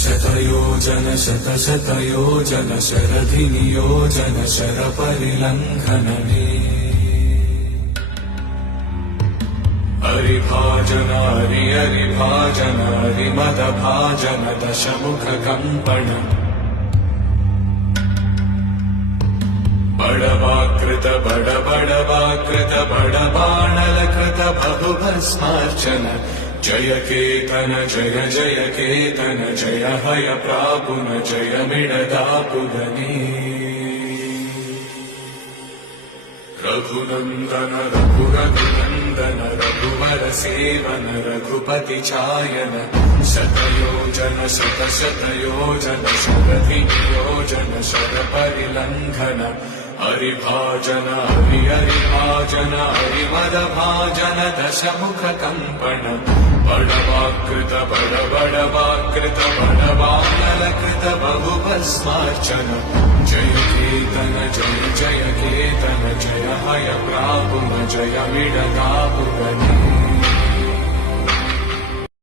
शतयोजन शतशतयोजन शरधिनियोजन शरपरिलङ्घनने हरिभाजन हरिभाजन हरिमदभाजन दशमुखकम्पण बडवाकृत बडवाकृत बडबाणलकृत बहुभस्मार्चन जय केतन जय जय केतन जय हय प्रापुन जय मिडदापुगने रघुनन्दन रघुरघुनन्दन रघुवर सेवन रघुपति चायन शतयोजन शतशतयोजन शरधिनियोजन शरपरिलङ्घन हरिभाजन हरिभाजन हरिमदभाजन दशमुखकम्पण बडवाकृत बडबाणलकृत बहुभस्मार्चन जय केतन जय जय केतन जय हय प्रापुन जय मिडदापुगने